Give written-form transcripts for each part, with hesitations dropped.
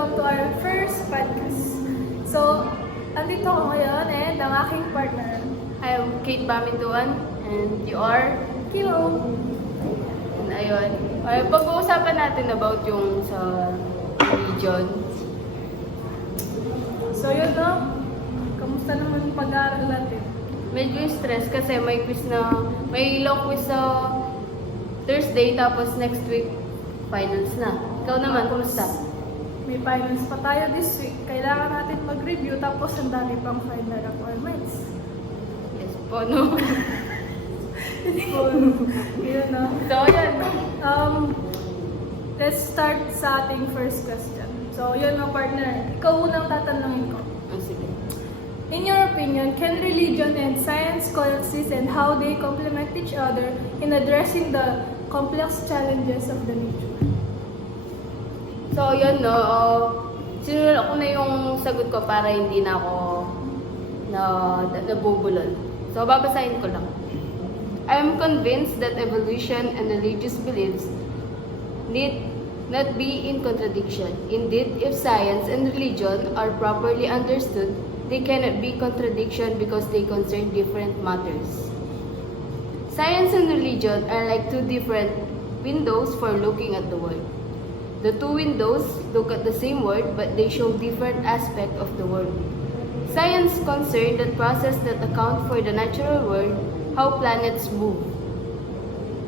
welcome to our first podcast. So, andito ako ngayon and ang aking partner. I am Kate Bamintuan and you are? Kilo. And ayun. Ay, pag-uusapan natin about yung sa religion. So, yun no? Kamusta naman yung pag-aaral natin? Medyo stress kasi may long quiz sa Thursday tapos next week finals na. Ikaw naman, kumusta? May finals pa tayo this week. Kailangan natin mag-review tapos ang dami pang final requirements. Yes po, no? So, yun no? So, yan. Let's start sa ating first question. So, yun no partner. Ikaw unang tatanungin ko. Oh, sige. In your opinion, can religion and science coexist and how they complement each other in addressing the complex challenges of the nature? So, yun, no? Sinunod ko na yung sagot ko para hindi na ako nabubulol. So, babasahin ko lang. I am convinced that evolution and religious beliefs need not be in contradiction. Indeed, if science and religion are properly understood, they cannot be contradiction because they concern different matters. Science and religion are like two different windows for looking at the world. The two windows look at the same world, but they show different aspects of the world. Science concerns the process that account for the natural world, how planets move,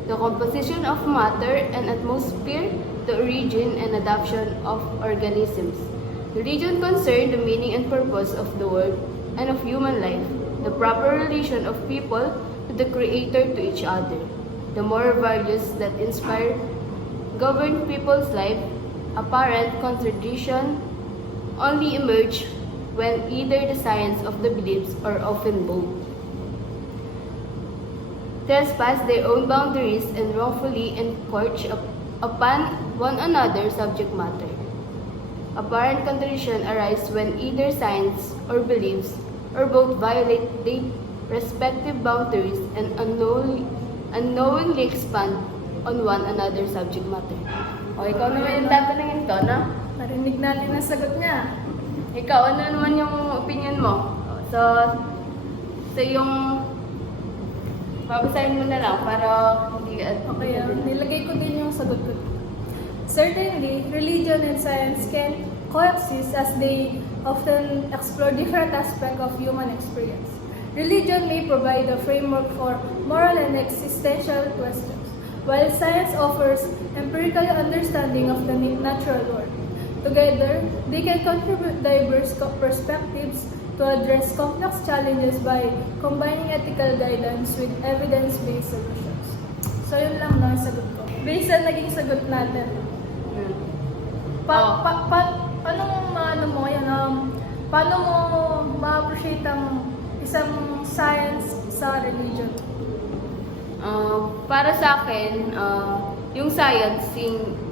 the composition of matter and atmosphere, the origin and adaptation of organisms. Religion concerns the meaning and purpose of the world and of human life, the proper relation of people to the Creator to each other, the moral values that inspire govern people's life. Apparent contradiction only emerge when either the science of the beliefs or often both trespass their own boundaries and wrongfully encroach upon one another's subject matter. Apparent contradiction arises when either science or beliefs or both violate their respective boundaries and unknowingly expand on one another's subject matter. O, ikaw naman yung tatanungin ko, no? Narinig natin ang sagot niya. Ikaw, ano naman yung opinion mo? Sa yung babasahin mo na lang para hindi Okay, nilagay ko din yung sagot ko. Certainly, religion and science can coexist as they often explore different aspects of human experience. Religion may provide a framework for moral and existential questions, while science offers empirical understanding of the natural world. Together, they can contribute diverse perspectives to address complex challenges by combining ethical guidance with evidence-based solutions. So, yun lang na sagot ko. Based sa naging sagot natin, paano mo ma-appreciate ang isang science sa religion? Para sa akin, yung science,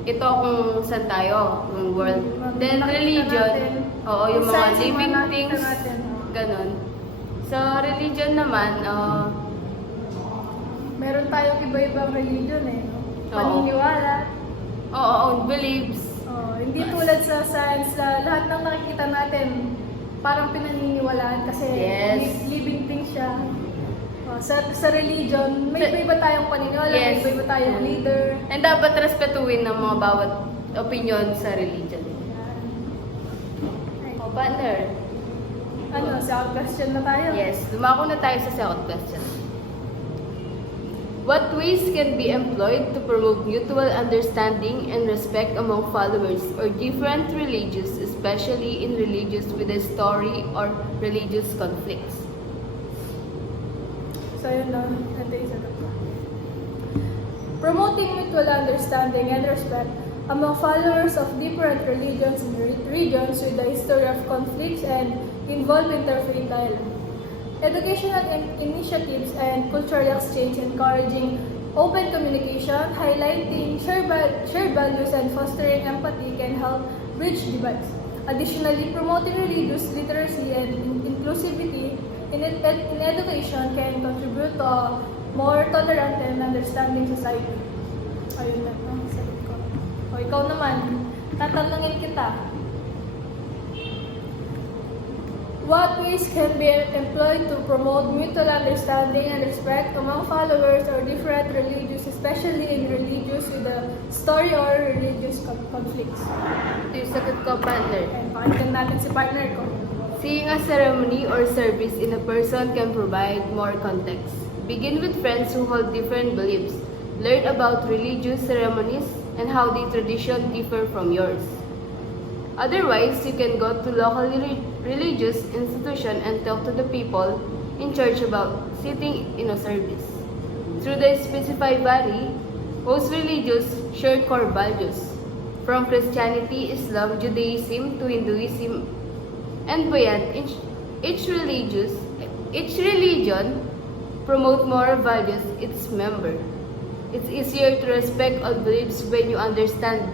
ito kung saan tayo, yung world. Then religion, oo, yung mga living things, ganun. Sa religion naman, meron tayong iba-ibang religion eh, no? Oo. Paniniwala. oo, beliefs. Hindi tulad sa science na lahat ng nakikita natin parang pinaniniwalaan kasi Yes. living thing siya. Sa religion, may iba tayong paniniwala, Yes. may iba tayong leader. And dapat respetuhin ng mga bawat opinion sa religion. Ay, O, partner. sa question na tayo? Yes, dumako na tayo sa second question. What ways can be employed to promote mutual understanding and respect among followers or different religions, especially in religions with a story or religious conflicts? So yun lang, ito yung sagot ko. Promoting mutual understanding and respect among followers of different religions and regions with a history of conflicts and involved interfaith dialogue. Educational initiatives and cultural exchange encouraging open communication, highlighting shared values and fostering empathy can help bridge divides. Additionally, promoting religious literacy and inclusivity in education can contribute to a more tolerant and understanding society. Ayun lang ang sagot ko. O ikaw naman, tatanungin kita. What ways can be employed to promote mutual understanding and respect among followers or different religions, especially in religions with a story or religious conflicts? Ito yung sagot ko, partner. And pakinggan natin si partner ko. Seeing a ceremony or service in a person can provide more context. Begin with friends who hold different beliefs. Learn about religious ceremonies and how the tradition differ from yours. Otherwise, you can go to local religious institution and talk to the people in church about sitting in a service. Through the specified vary, most religions share core values, from Christianity, Islam, Judaism to Hinduism, and beyond. Each religion promote moral values its member. It's easier to respect all beliefs when you understand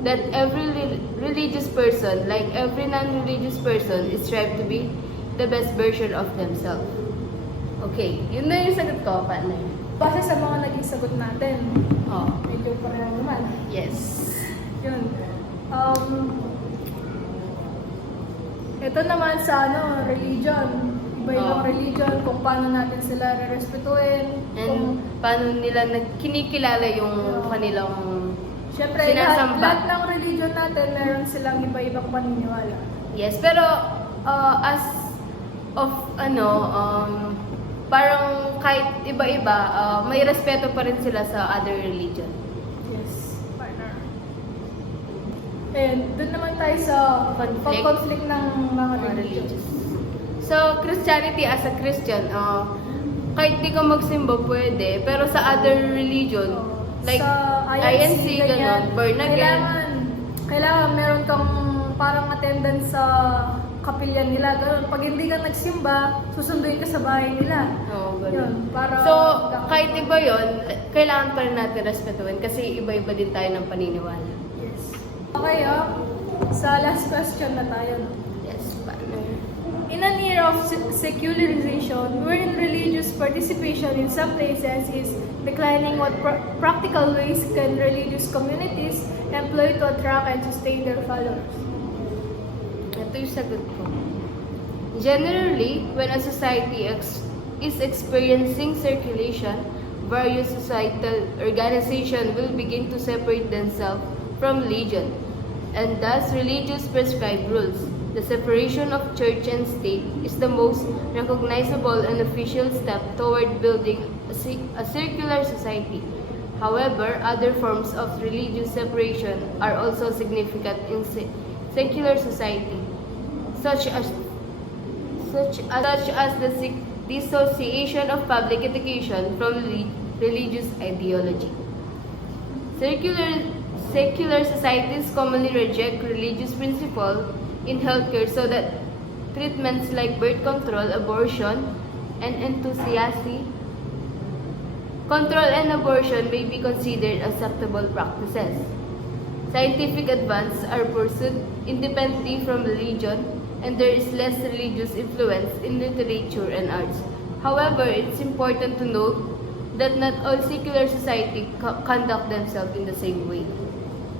that every religious person, like every non-religious person, is strive to be the best version of themselves. Okay, yun na yung sagot ko, partner. Base sa mga naging sagot natin, Oh, medyo pareho naman. yes. Yun. Ito naman sa religion. Iba-ibang religion, kung paano natin sila re-respetuhin. And paano nila kinikilala yung kanilang Siyempre, sinasamba. lahat ng religion natin, meron silang iba-ibang paniniwala. Yes, pero as of parang kahit iba-iba, may respeto pa rin sila sa other religion. Yes, partner. And doon naman tayo sa conflict ng mga religions. So, Christianity as a Christian, kahit di ka magsimba pwede, pero sa other religion, like sa INC, ganun, born again. Kailangan meron kang parang attendance sa kapilya nila. Ganun. Pag hindi ka nagsimba, susunduin ka sa bahay nila. Oo, ganun. Yun, para So, kahit iba yon, kailangan pa rin natin respetuhin kasi iba-iba din tayo ng paniniwala. Yes. Okay, sa last question na tayo. Yes, partner. In an era of secularization, wherein religious participation in some places is declining, what practical ways can religious communities employ to attract and sustain their followers? Ito yung sagot ko. Generally, when a society is experiencing circulation, various societal organizations will begin to separate themselves from religion, and thus religious prescribed rules. The separation of church and state is the most recognizable and official step toward building a circular society. However, other forms of religious separation are also significant in secular society, such as the dissociation of public education from religious ideology. Secular societies commonly reject religious principles in healthcare so that treatments like birth control, abortion, and may be considered acceptable practices. Scientific advance are pursued independently from religion, and there is less religious influence in literature and arts. However, it's important to note that not all secular society conduct themselves in the same way.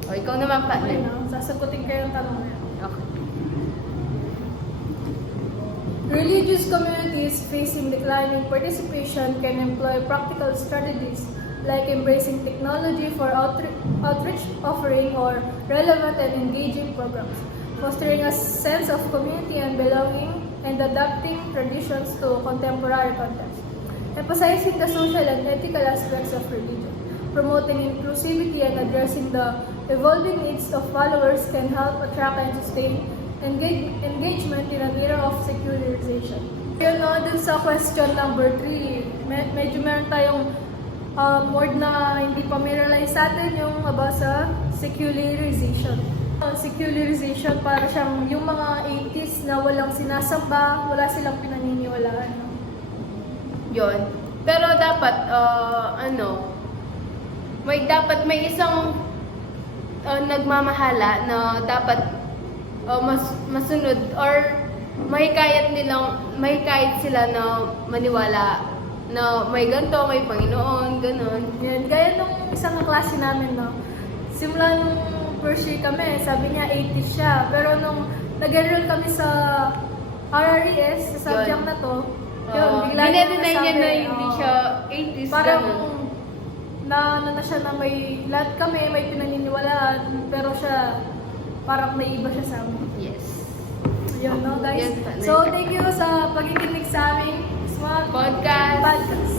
O, ikaw naman, partner. Sasagutin kayo ng tanong na yan. Okay. Religious communities facing declining participation can employ practical strategies like embracing technology for outreach, offering or relevant and engaging programs, fostering a sense of community and belonging, and adapting traditions to contemporary context, emphasizing the social and ethical aspects of religion, promoting inclusivity and addressing the evolving needs of followers can help attract and sustain engagement in an era of secularization. Yun dun sa question number 3, medyo meron tayong word na hindi pa-realize sa atin yung about sa secularization. Secularization para siyang yung mga 80s na walang sinasamba, wala silang pinaniniwalaan. No? Yun. Pero dapat, may isang nagmamahala na dapat masunod or may kayat sila na maniwala na may ganito, may Panginoon, ganun. Yan, gaya nung isang klase namin, no? Simula nung first year kami, sabi niya 80s siya. Pero nung nag-enroll kami sa RRES, sa subject Yun. na to, yun, bigla niya Dinedeny niya na hindi oo. siya 80s. Parang, ganun. na siya na may, lahat kami may pinaniniwalaan, pero siya, parang naiba siya sa amin. Yes. Yun, no, guys? Yes, pa- So, thank you sa pakikinig sa aming small Podcast. podcast.